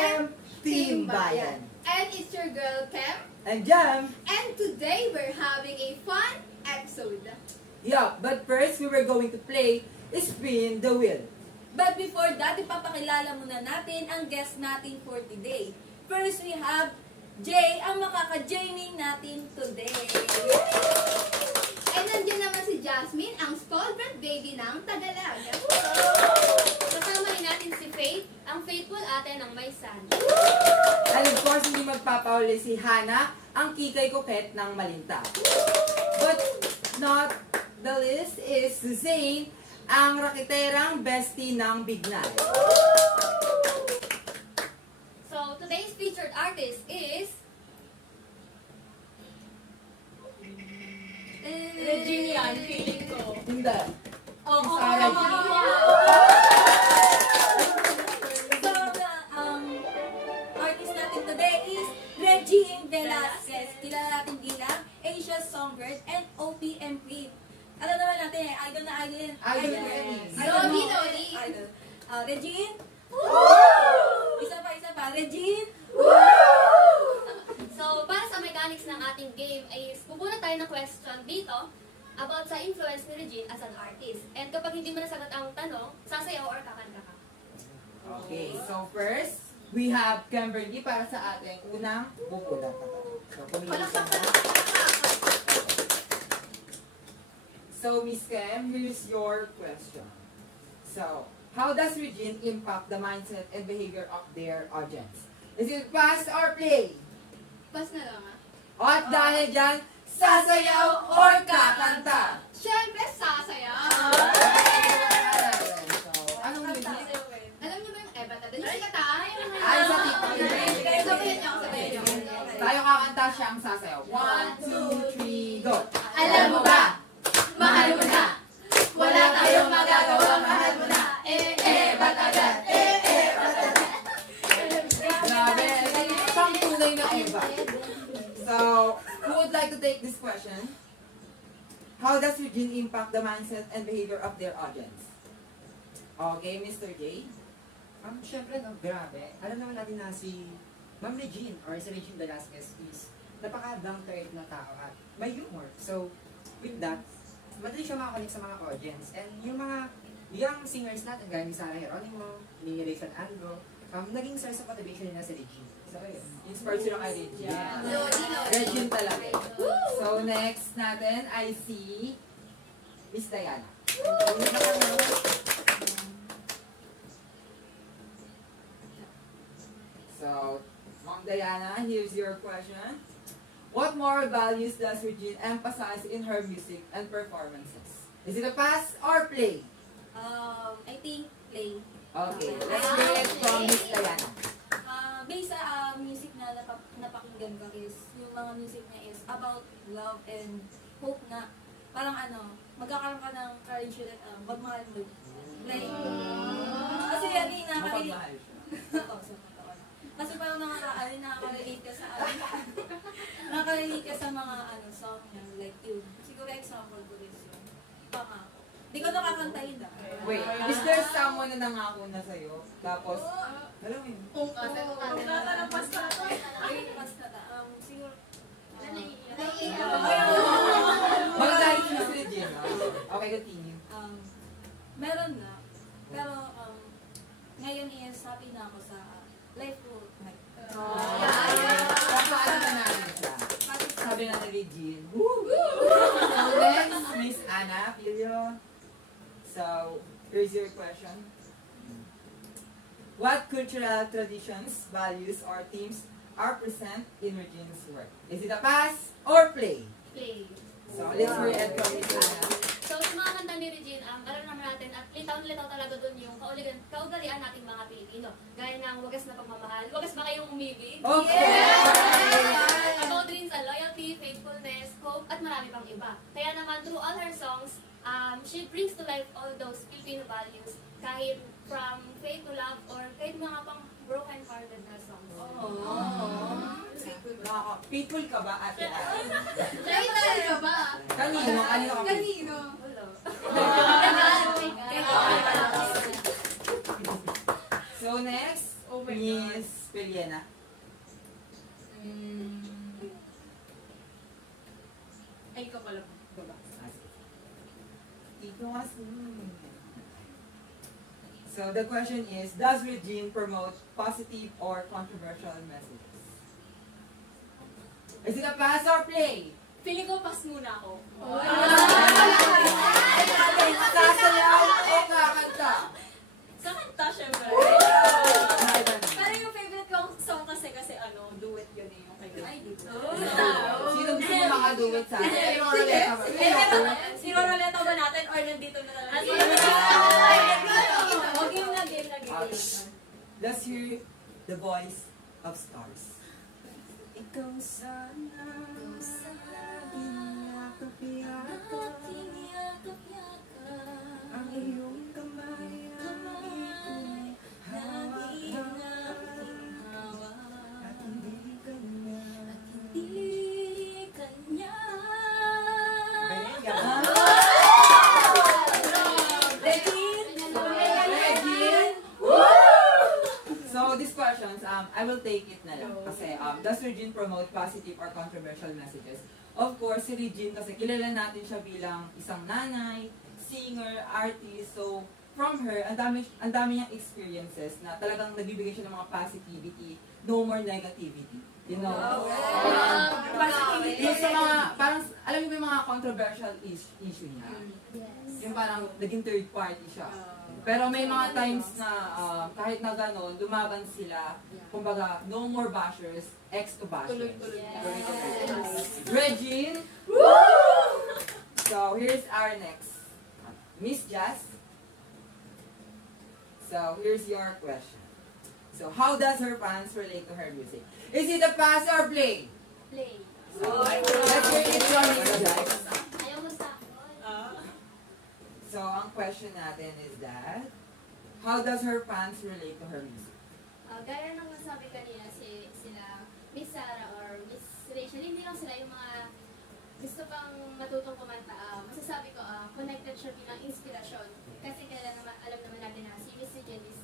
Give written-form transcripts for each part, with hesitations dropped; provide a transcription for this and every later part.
M Team Bayan. And it's your girl, Kem. And Jam. And today we're having a fun episode. Yeah, but first we were going to play Spin the Wheel. But before that, ipapakilala muna natin ang guest natin for today. First, we have Jay, ang makaka-Jamie natin today. And nandiyan naman si Jasmine, ang spoiled brat baby ng Tagalag. Kasama rin natin si Faith, ang faithful ate ng may son. And of course, hindi magpapauli si Hana, ang kikay kuket ng Malinta. But not the least is Zane, ang rakiterang bestie ng Bignay. So, today's featured artist is... Regina, feeling ko. Hindi. Oh, Sarah G. So, artist natin today is Regine Velasquez. Kilala natin bilang Asia's Songbird and OPM Queen. Alam naman natin, idol na idol yan. Idol na yan. Lodi, Lodi. Idol. Regine. Isa pa. Regine. So, para sa mechanics ng ating game is pupunta tayo ng question dito about sa influence ni Regine as an artist. And kapag hindi mo nasagot ang tanong, sasayaw or kakanta ka. Okay, so first, we have Kimberly para sa ating unang bukulan. So, pumili ka na. So, Miss Kim, here's your question. So, how does Regine impact the mindset and behavior of their audience? Is it pass or play? Pas na lang ah. At dahil dyan, sasayaw or kakanta? Siyempre, sasayaw. So, anong music? Alam niyo ba yung Eva Tada? Yung sikat ah. Ay, sa TikTok. Sabayan niyo, sabayan niyo. Tayo kakanta siya ang sasayaw. 1, 2, 3, go! Alam mo ba? Mahal mo na. Wala tayong magagawa, mahal mo na. Ba't agad? Ba't agad? Grabe, isang tunay na Eva. So, who would like to take this question? How does Regine impact the mindset and behavior of their audience? Okay, Mr. J. Siyempre, no, grabe. Alam naman natin na si Ma'am Regine or si Regine Velasquez is napaka-down to earth na tao at may humor. So, with that, madali siya makakonek sa mga audience. And yung mga young singers natin, gaya ni Sarah Geronimo, ni Rayson Andro, naging source of motivation nila si Regine. So, ayun. Inspired sila kay Regine. Yeah. Lodi, Lodi. Regine talaga. So, next natin, I see Miss Diana. So, Ma'am Diana, here's your question. What moral values does Regine emphasize in her music and performances? Is it a pass or play? I think play. Okay, let's hear it from Miss Diana. Based sa music na napakinggan ko is, yung mga music niya is about love and hope na parang magkakaroon ka ng courage at magmahal mo. Like, kasi yan nakakailig. Mapagmahal siya. Kasi parang nakaka-relate ka sa nakaka-relate ka sa mga song niya, like yun. Siguro example ko rin yun. Pangako. Di ko nakakantahin na. Wait, is there someone na nangako na sa'yo? Tapos, alam mo yun? Kung tatalagpas na ito. Ay, basta siguro, Magagalit si Miss Regine. Okay, continue. meron na. Pero, ngayon is happy na ako sa life ko. Paano na namin siya? Sabi na ni Regine. So next, Miss Ana Filio. So, here's your question. What cultural traditions, values, or themes are present in Regine's work? Is it a pass or play? Play. So, let's hear it from Miss Ana. So, sa mga kanta ni Regine, alam naman natin at litaw talaga dun yung kaugalian nating mga Pilipino. Gaya ng wagas na pagmamahal, wagas ba kayong umibig? Okay! About din sa loyalty, faithfulness, hope, at marami pang iba. Kaya naman, through all her songs, she brings to life all those Filipino values, kahit from faith to love, or kahit mga pang broken-hearted na songs. Faithful ka ba, Ate Ana? Faithful ka ba? Kanino? Kanino ka? Kanino? So next, Miss Jenna? Ay, ikaw pala. So the question is, does Regine promote positive or controversial messages? Is it a pass or play? Feeling ko, pass muna ako. Sasayaw o kakanta? Kakanta, syempre. Pero yung favorite kong song kasi duet yun eh. Yung kay Ay, di ba? Sino gusto mo makaduwit sa akin? Siroroleta ba natin or nandito na lang? Game na. Let's hear the voice of stars. Ikaw sana, yakap-yakap, ang iyong kamay ay hawak-hawak, at hindi kanya. So these questions, I will take it na lang. Kasi, does Regine promote positive or controversial messages? Of course, si Regine kasi kilala natin siya bilang isang nanay, singer, artist. So, from her, ang dami niyang experiences na talagang nagbibigay siya ng mga positivity, no more negativity. You know? Yung sa mga, parang, alam niyo ba yung mga controversial issue niya? Yung parang naging third party siya. Pero may mga times na kahit na gano'n, lumaban sila. Kumbaga, no more bashers, ex to bashers. Regine! So, here's our next. Miss Jazz. So, here's your question. So, how does her fans relate to her music? Is it a pass or play? Play. So, let's hear it from Miss Jazz. Ayaw mo sa akin. So, ang question natin is that, how does her fans relate to her music? Gaya ng nasabi kanina sila Miss Sarah or Miss Rachel, hindi lang sila yung mga gusto pang matutong kumanta. Masasabi ko, connected siya bilang inspirasyon. Kasi alam naman natin na si Miss Regine is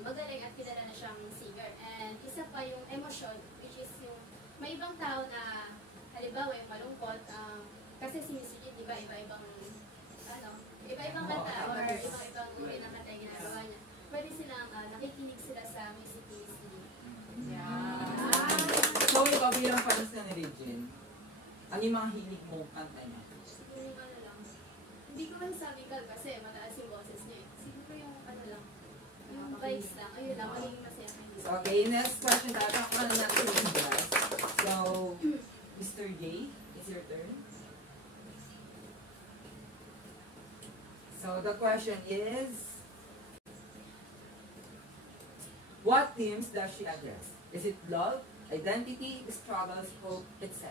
magaling at kilala na siyang singer. And isa pa yung emosyon, which is yung may ibang tao na halimbawa yung malungkot. Kasi si Miss Regine, di ba, iba-ibang kanta or ibang uri ng kanta yung ginagawa niya. Pwede silang nakikinig sila sa music listening. So, ikaw bilang fans na ni Regine, ano yung mga hilig mong kanta niya? Siguro yung lang. Hindi ko masasabi kasi mataas yung boses niya eh. Siguro yung lang. Yung vibes lang. Ayun lang. Magiging masaya. Okay, next question tayo. Ano natin si Jazz? So, Mr. J, it's your turn. So, the question is, what themes does she address? Is it love, identity, struggles, hope, etc.?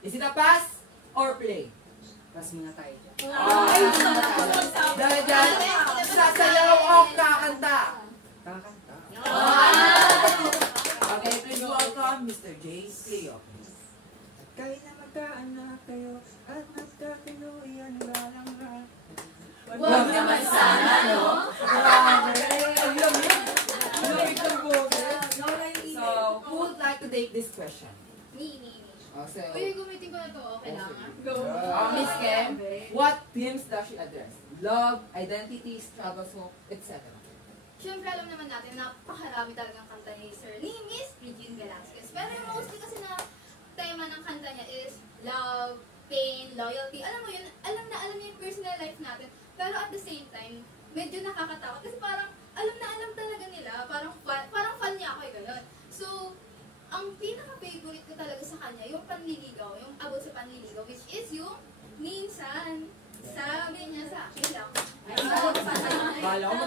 Is it a pass or play? Pass muna tayo. Dahil dyan, sasayaw o kakanta? Kakanta. Okay, please welcome Mr. J. Cleo. Kahit na magkaanak kayo at magkatuluyan balang rahat. Huwag naman sana, no? Grabe! Ang lamig! Ang lamig ng boses. So, who would like to take this question? Me. So, Uy, gumitin ko na to. Okay lang ah. Go. Miss Kim, what themes does she address? Love, identity, struggles, hope, etc. Siyempre, alam naman natin, napakarami talagang kanta ni Miss Regine Velasquez. Pero yung mostly kasi na tema ng kanta niya is love, pain, loyalty. Alam mo yun, alam niya yung personal life natin. Pero at the same time, medyo nakakatakot. Kasi parang, alam talaga nila. Parang fan niya ako eh, gano'n. So, ang pinaka-favorite ko talaga sa kanya, yung panliligaw, yung about sa panliligaw, which is yung minsan, sabi niya sa akin lang. Kala ko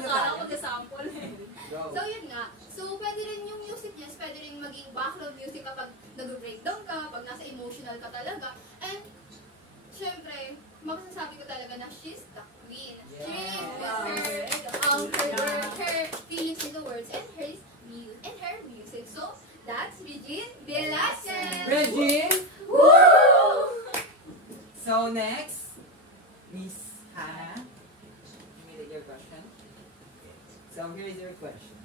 mag-sample eh. So, yun nga. So, pwede rin yung music niya, pwede rin maging background music kapag nag-breakdown ka, pag nasa emotional ka talaga. And, syempre, masasabi ko talaga na she's the queen. She with her feelings in the words and her music. So, that's Regine Velasquez. Regine! Woo! So, next, Miss Hannah. Give me your question. So, here is your question.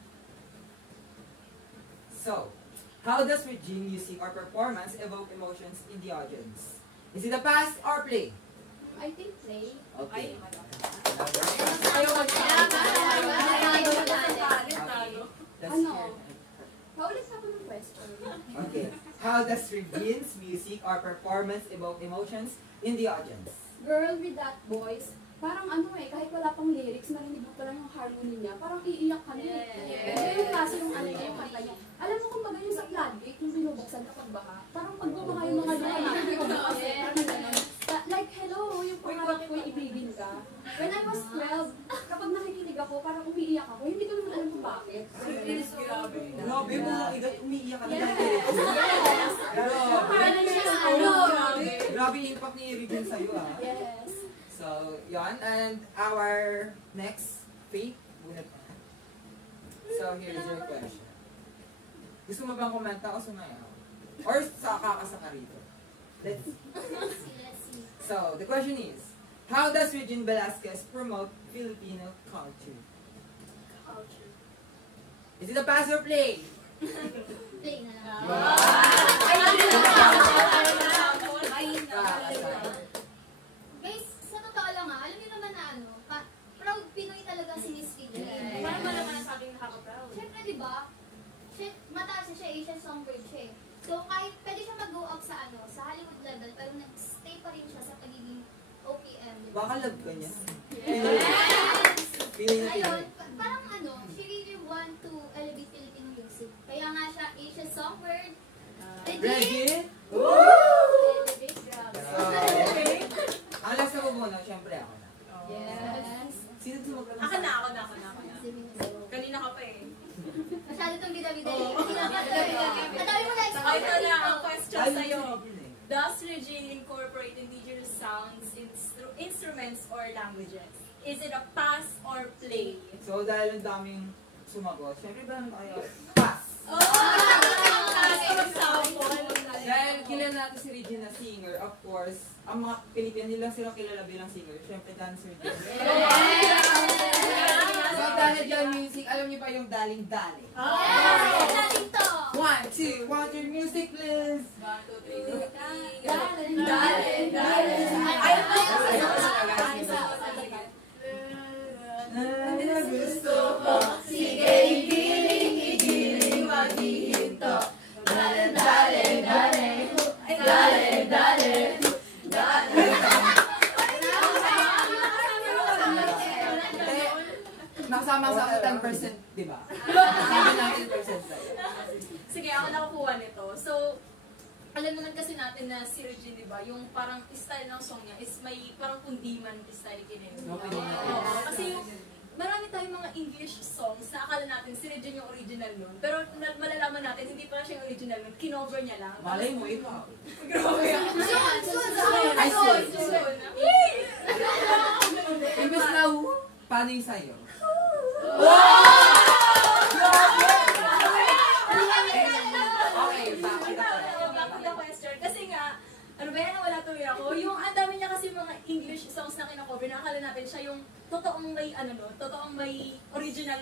So, how does Regine music or performance evoke emotions in the audience? Is it a pass or play? I think play. Okay. Let's Ano? hear. Paulit ako ng question. Okay. How does Regine's music or performance evoke emotions in the audience? Girl with that voice, parang ano eh, kahit wala pang lyrics, narinig mo pa lang yung harmony niya, parang iiyak ka na eh. Pero yung klase yung ano niya, yung kanta niya. Alam mo kung baga yung sa floodgate, yung binubuksan kapag baha, parang pag bumaha yung mga luha, parang gano'n. Like, hello, yung pangarap ko, ibigin ka. When I was 12, kapag nakikinig ako, parang umiiyak ako. Hindi ko naman alam kung bakit. Grabe, mga edad, umiiyak ka na. Yes! Grabe yung impact ni Regine sa'yo ah. Yes. So, yon. And our next Faith. So, here's your question. Gusto mo bang kumanta o sumayaw? Or kakasa ka rito? Let's see. So, the question is, how does Regine Velasquez promote Filipino culture? Is it a pass or play? Play na lang. Guys, sa totoo lang alam niyo naman na ano, proud Pinoy talaga si Miss Regine. Parang malaman sa ating nakaka-proud. Siyempre, di ba? Mataas siya, Asian songbird siya eh. So, kahit pwede siya mag-go up sa ano, sa Hollywood level, pero nag-stay pa rin siya sa pagiging OPM. Diba? Baka love ka niya. Yes! Feeling na Ayun, feeling. parang ano, she really want to elevate Filipino music. Kaya nga siya Asian songbird. Regine? Elevate, grabe. Ang last na muna, syempre ako na. Yes. Sino sumagot? Ako na. Kanina ka pa eh. Masyado itong bida-bida eh. Madami mo na Saka ito na ang question Ay, sa'yo. Regine eh. Does Regine incorporate indigenous sounds, instruments, or languages? Is it a pass or play? So, dahil ang daming sumagot, syempre ba naman tayo? Pass! Dahil kilala natin si Regine na singer, of course, ang mga Pilipino, hindi lang sila kilala bilang singer, syempre dancer din. So, dahil dyan music, alam niyo pa yung daling-daling. Yes! Daling to! 1, 2, 1, 2, music please! 1, 2, 3, Gusto ko, Sige, igiling, maghihinto. Dale. nakasama sa 10%, di ba? 10% sa'yo. Sige, ako nakakuha nito. So, alam naman kasi natin na si Regine, di ba, yung parang style ng song niya is may parang kundiman style kinito. Oo, kasi yung marami tayong mga English songs na akala natin si Regine yung original nun. Pero malalaman natin, hindi pala siya yung original nun. Kinover niya lang. Malay mo, ikaw. Grabe. I swear. Imbes na, paano yung sa'yo? Okay, back to the question. Kasi nga, ano ba yan, wala tuloy ako. Yung ang dami niya kasi mga English songs na kinocover, na akala natin siya yung totoong may, totoong may original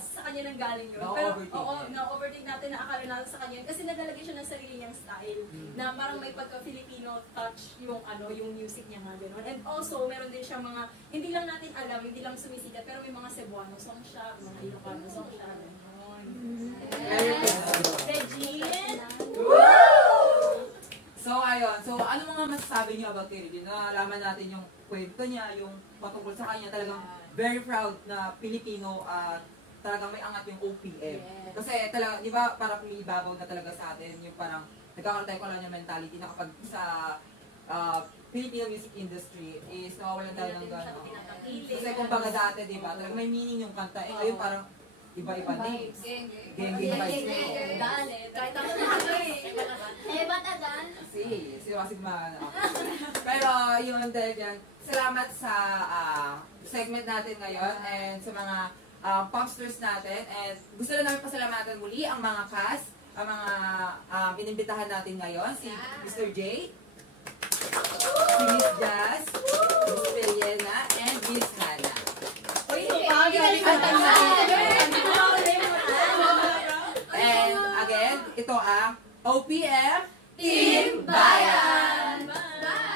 sa kanya nang galing yun. Pero, oo, na-overtake natin na akala natin sa kanya yun. Kasi naglalagay siya ng sarili niyang style, na parang may pagka-Filipino touch yung, yung music niya nga, gano'n. And also, meron din siya mga, hindi lang natin alam, hindi lang sumisikat, pero may mga Cebuano song siya, mga Ilocano song siya, gano'n. Regine! So, ayun. So, ano mga masasabi niyo about kay Regine? Nalaman natin yung kwento niya, yung patungkol sa kanya. Talagang very proud na Pilipino at talagang may angat yung OPM. Yes. Kasi talaga, di ba, parang umiibabaw na talaga sa atin yung parang nagkakaroon tayo colonial mentality na kapag sa Filipino music industry is nawawalan tayo ng gano'n. Kasi kung baga dati, di ba, talagang may meaning yung kanta. Eh, ngayon parang iba-iba names. Geng-geng vibes na yun. Dale, kahit ako na ako eh. Batagan. Sigma na ako. Pero yun, dahil yan, salamat sa segment natin ngayon and sa mga popstars natin. And gusto na namin pasalamatan muli ang mga cast, ang mga inimbitahan natin ngayon, si Mr. J, si Miss Jazz, Miss Peliena, and Miss Hannah. And OPM Team Bayan! Bye!